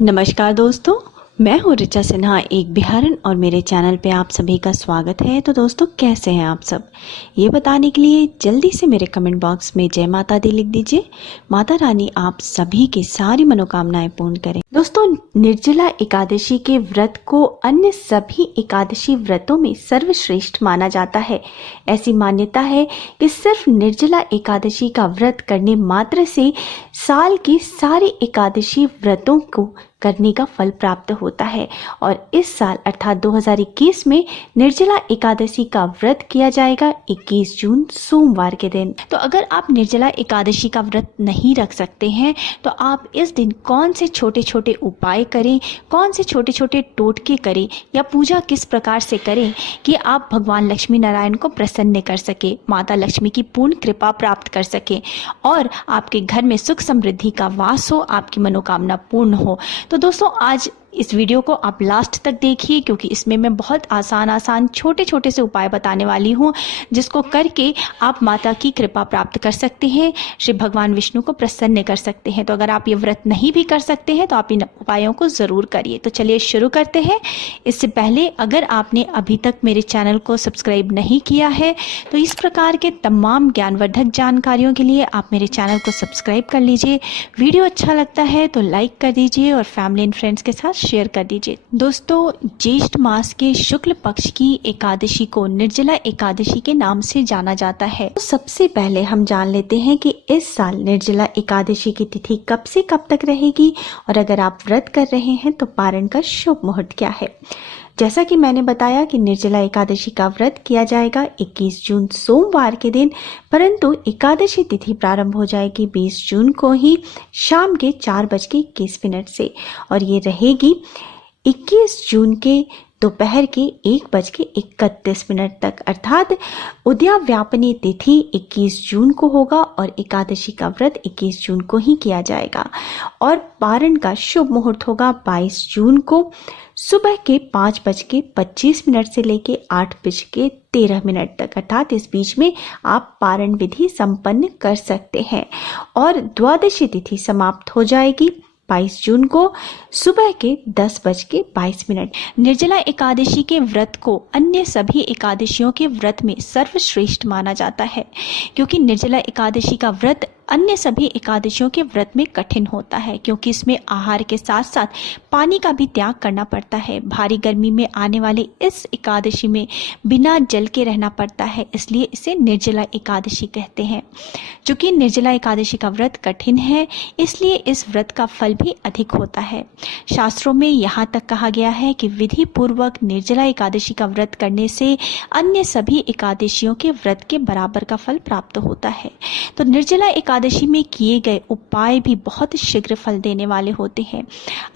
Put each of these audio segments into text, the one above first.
नमस्कार दोस्तों, मैं हूँ ऋचा सिन्हा, एक बिहारन, और मेरे चैनल पे आप सभी का स्वागत है। तो दोस्तों, कैसे हैं आप सब? ये बताने के लिए जल्दी से मेरे कमेंट बॉक्स में जय माता दी लिख दीजिए। माता रानी आप सभी की सारी मनोकामनाएं पूर्ण करें। दोस्तों, निर्जला एकादशी के व्रत को अन्य सभी एकादशी व्रतों में सर्वश्रेष्ठ माना जाता है। ऐसी मान्यता है कि सिर्फ निर्जला एकादशी का व्रत करने मात्र से साल के सारे एकादशी व्रतों को करने का फल प्राप्त होता है। और इस साल अर्थात 2021 में निर्जला एकादशी का व्रत किया जाएगा 21 जून सोमवार के दिन। तो अगर आप निर्जला एकादशी का व्रत नहीं रख सकते हैं तो आप इस दिन कौन से छोटे छोटे उपाय करें, कौन से छोटे छोटे टोटके करें या पूजा किस प्रकार से करें कि आप भगवान लक्ष्मी नारायण को प्रसन्न कर सके, माता लक्ष्मी की पूर्ण कृपा प्राप्त कर सके और आपके घर में सुख समृद्धि का वास हो, आपकी मनोकामना पूर्ण हो। तो दोस्तों, आज इस वीडियो को आप लास्ट तक देखिए, क्योंकि इसमें मैं बहुत आसान छोटे छोटे से उपाय बताने वाली हूँ जिसको करके आप माता की कृपा प्राप्त कर सकते हैं, श्री भगवान विष्णु को प्रसन्न कर सकते हैं। तो अगर आप ये व्रत नहीं भी कर सकते हैं तो आप इन उपायों को ज़रूर करिए। तो चलिए शुरू करते हैं। इससे पहले अगर आपने अभी तक मेरे चैनल को सब्सक्राइब नहीं किया है तो इस प्रकार के तमाम ज्ञानवर्धक जानकारियों के लिए आप मेरे चैनल को सब्सक्राइब कर लीजिए। वीडियो अच्छा लगता है तो लाइक कर दीजिए और फैमिली एंड फ्रेंड्स के साथ शेयर कर दीजिए। दोस्तों, ज्येष्ठ मास के शुक्ल पक्ष की एकादशी को निर्जला एकादशी के नाम से जाना जाता है। तो सबसे पहले हम जान लेते हैं कि इस साल निर्जला एकादशी की तिथि कब से कब तक रहेगी और अगर आप व्रत कर रहे हैं तो पारण का शुभ मुहूर्त क्या है। जैसा कि मैंने बताया कि निर्जला एकादशी का व्रत किया जाएगा 21 जून सोमवार के दिन, परंतु एकादशी तिथि प्रारंभ हो जाएगी 20 जून को ही शाम के 4:21 से और ये रहेगी 21 जून के दोपहर के 1:31 तक, अर्थात उद्याव्यापनी तिथि 21 जून को होगा और एकादशी का व्रत 21 जून को ही किया जाएगा और पारण का शुभ मुहूर्त होगा 22 जून को सुबह के 5:25 से लेके 8:13 तक, अर्थात इस बीच में आप पारण विधि संपन्न कर सकते हैं और द्वादशी तिथि समाप्त हो जाएगी 22 जून को सुबह के 10:22। निर्जला एकादशी के व्रत को अन्य सभी एकादशियों के व्रत में सर्वश्रेष्ठ माना जाता है, क्योंकि निर्जला एकादशी का व्रत अन्य सभी एकादशियों के व्रत में कठिन होता है, क्योंकि इसमें आहार के साथ साथ पानी का भी त्याग करना पड़ता है। भारी गर्मी में आने वाली इस एकादशी में बिना जल के रहना पड़ता है, इसलिए इसे निर्जला एकादशी कहते हैं। चूँकि निर्जला एकादशी का व्रत कठिन है, इसलिए इस व्रत का फल भी अधिक होता है। शास्त्रों में यहाँ तक कहा गया है कि विधि पूर्वक निर्जला एकादशी का व्रत करने से अन्य सभी एकादशियों के व्रत के बराबर का फल प्राप्त होता है। तो निर्जला एकादशी में किए गए उपाय भी बहुत शीघ्र फल देने वाले होते हैं।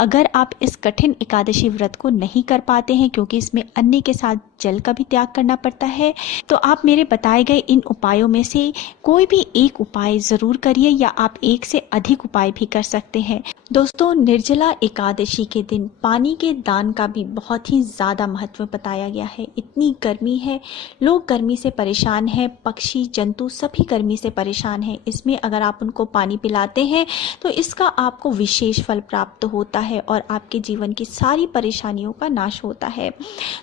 अगर आप इस कठिन एकादशी व्रत को नहीं कर पाते हैं, क्योंकि इसमें अन्न के साथ जल का भी त्याग करना पड़ता है, तो आप मेरे बताए गए इन उपायों में से कोई भी एक उपाय जरूर करिए या आप एक से अधिक उपाय भी कर सकते हैं। दोस्तों, निर्जला एकादशी के दिन पानी के दान का भी बहुत ही ज़्यादा महत्व बताया गया है। इतनी गर्मी है, लोग गर्मी से परेशान हैं, पक्षी जंतु सभी गर्मी से परेशान हैं। इसमें अगर आप उनको पानी पिलाते हैं तो इसका आपको विशेष फल प्राप्त होता है और आपके जीवन की सारी परेशानियों का नाश होता है।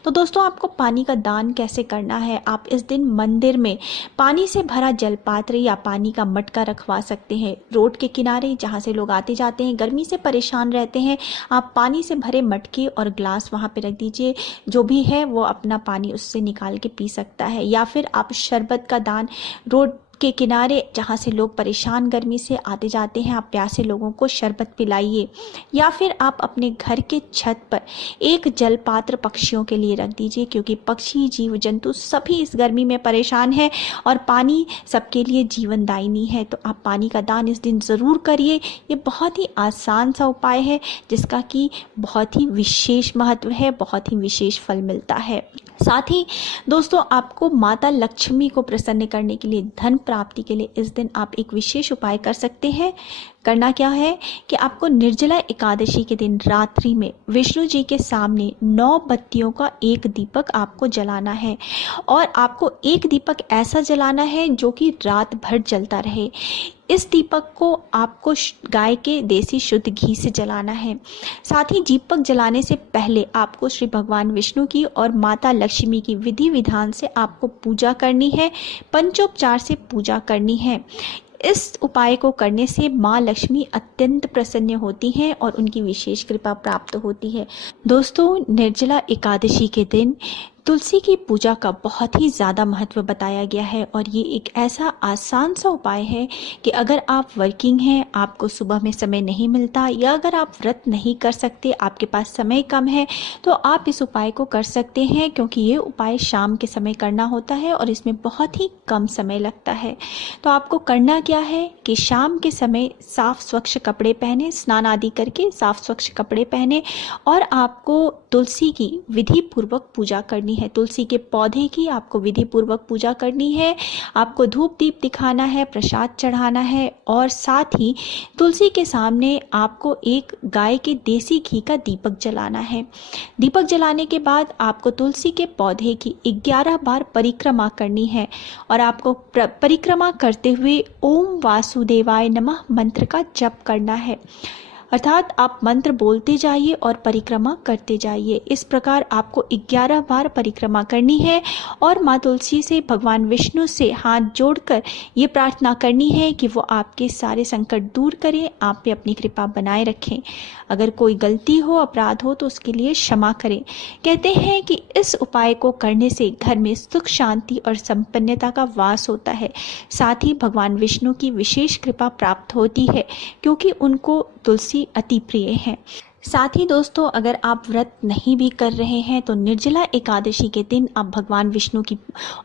तो दोस्तों, आपको पानी का दान कैसे करना है? आप इस दिन मंदिर में पानी से भरा जल पात्र या पानी का मटका रखवा सकते हैं। रोड के किनारे जहाँ से लोग आते जाते हैं, गर्मी से परेशान रहते हैं, आप पानी से भरे मटके और ग्लास वहाँ पे रख दीजिए। जो भी है वो अपना पानी उससे निकाल के पी सकता है। या फिर आप शरबत का दान रोड के किनारे जहाँ से लोग परेशान गर्मी से आते जाते हैं, आप प्यासे लोगों को शरबत पिलाइए। या फिर आप अपने घर के छत पर एक जल पात्र पक्षियों के लिए रख दीजिए, क्योंकि पक्षी जीव जंतु सभी इस गर्मी में परेशान हैं और पानी सबके लिए जीवनदायिनी है। तो आप पानी का दान इस दिन ज़रूर करिए। ये बहुत ही आसान सा उपाय है जिसका कि बहुत ही विशेष महत्व है, बहुत ही विशेष फल मिलता है। साथ ही दोस्तों, आपको माता लक्ष्मी को प्रसन्न करने के लिए, धन प्राप्ति के लिए इस दिन आप एक विशेष उपाय कर सकते हैं। करना क्या है कि आपको निर्जला एकादशी के दिन रात्रि में विष्णु जी के सामने 9 बत्तियों का एक दीपक आपको जलाना है और आपको एक दीपक ऐसा जलाना है जो कि रात भर जलता रहे। इस दीपक को आपको गाय के देसी शुद्ध घी से जलाना है। साथ ही दीपक जलाने से पहले आपको श्री भगवान विष्णु की और माता लक्ष्मी की विधि विधान से आपको पूजा करनी है, पंचोपचार से पूजा करनी है। इस उपाय को करने से माँ लक्ष्मी अत्यंत प्रसन्न होती हैं और उनकी विशेष कृपा प्राप्त होती है। दोस्तों, निर्जला एकादशी के दिन तुलसी की पूजा का बहुत ही ज़्यादा महत्व बताया गया है और ये एक ऐसा आसान सा उपाय है कि अगर आप वर्किंग हैं, आपको सुबह में समय नहीं मिलता या अगर आप व्रत नहीं कर सकते, आपके पास समय कम है, तो आप इस उपाय को कर सकते हैं क्योंकि ये उपाय शाम के समय करना होता है और इसमें बहुत ही कम समय लगता है। तो आपको करना क्या है कि शाम के समय साफ स्वच्छ कपड़े पहने, स्नान आदि करके साफ स्वच्छ कपड़े पहने और आपको तुलसी की विधि पूर्वक पूजा करनी है। तुलसी के पौधे की आपको विधि पूर्वक पूजा करनी है। आपको धूप दीप दिखाना है, प्रसाद चढ़ाना है और साथ ही तुलसी के सामने आपको एक गाय के देसी घी का दीपक जलाना है। दीपक जलाने के बाद आपको तुलसी के पौधे की 11 बार परिक्रमा करनी है और आपको परिक्रमा करते हुए ओम वासुदेवाय नमः मंत्र का जप करना है। अर्थात आप मंत्र बोलते जाइए और परिक्रमा करते जाइए। इस प्रकार आपको 11 बार परिक्रमा करनी है और माँ तुलसी से, भगवान विष्णु से हाथ जोड़कर ये प्रार्थना करनी है कि वो आपके सारे संकट दूर करें, आप पे अपनी कृपा बनाए रखें। अगर कोई गलती हो, अपराध हो तो उसके लिए क्षमा करें। कहते हैं कि इस उपाय को करने से घर में सुख, शांति और संपन्नता का वास होता है। साथ ही भगवान विष्णु की विशेष कृपा प्राप्त होती है क्योंकि उनको तुलसी अति प्रिय है। साथ ही दोस्तों, अगर आप व्रत नहीं भी कर रहे हैं तो निर्जला एकादशी के दिन आप भगवान विष्णु की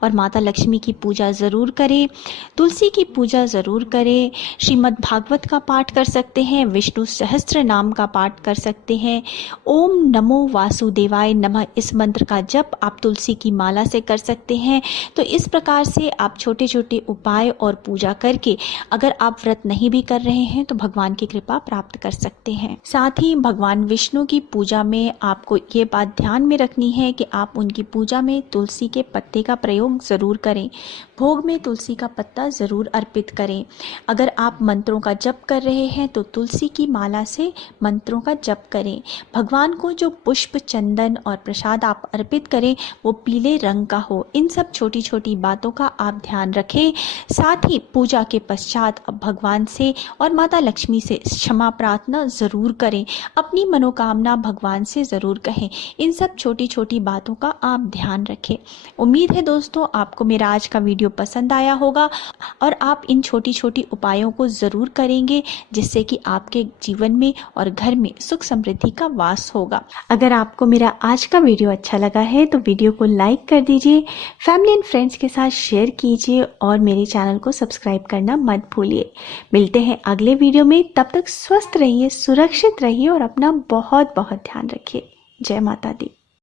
और माता लक्ष्मी की पूजा ज़रूर करें, तुलसी की पूजा ज़रूर करें, श्रीमद् भागवत का पाठ कर सकते हैं, विष्णु सहस्त्र नाम का पाठ कर सकते हैं, ओम नमो वासुदेवाय नमः इस मंत्र का जप आप तुलसी की माला से कर सकते हैं। तो इस प्रकार से आप छोटे छोटे उपाय और पूजा करके अगर आप व्रत नहीं भी कर रहे हैं तो भगवान की कृपा प्राप्त कर सकते हैं। साथ ही भगवान विष्णु की पूजा में आपको ये बात ध्यान में रखनी है कि आप उनकी पूजा में तुलसी के पत्ते का प्रयोग ज़रूर करें। भोग में तुलसी का पत्ता ज़रूर अर्पित करें। अगर आप मंत्रों का जप कर रहे हैं तो तुलसी की माला से मंत्रों का जप करें। भगवान को जो पुष्प, चंदन और प्रसाद आप अर्पित करें वो पीले रंग का हो। इन सब छोटी छोटी बातों का आप ध्यान रखें। साथ ही पूजा के पश्चात भगवान से और माता लक्ष्मी से क्षमा प्रार्थना ज़रूर करें। अपनी मनोकामना भगवान से ज़रूर कहें। इन सब छोटी छोटी बातों का आप ध्यान रखें। उम्मीद है दोस्तों आपको मेरा आज का वीडियो पसंद आया होगा और आप इन छोटी छोटी उपायों को ज़रूर करेंगे जिससे कि आपके जीवन में और घर में सुख समृद्धि का वास होगा। अगर आपको मेरा आज का वीडियो अच्छा लगा है तो वीडियो को लाइक कर दीजिए, फैमिली एंड फ्रेंड्स के साथ शेयर कीजिए और मेरे चैनल को सब्सक्राइब करना मत भूलिए। मिलते हैं अगले वीडियो में, तब तक स्वस्थ रहिए, सुरक्षित रहिए और अपना बहुत बहुत ध्यान रखिए। जय माता दी।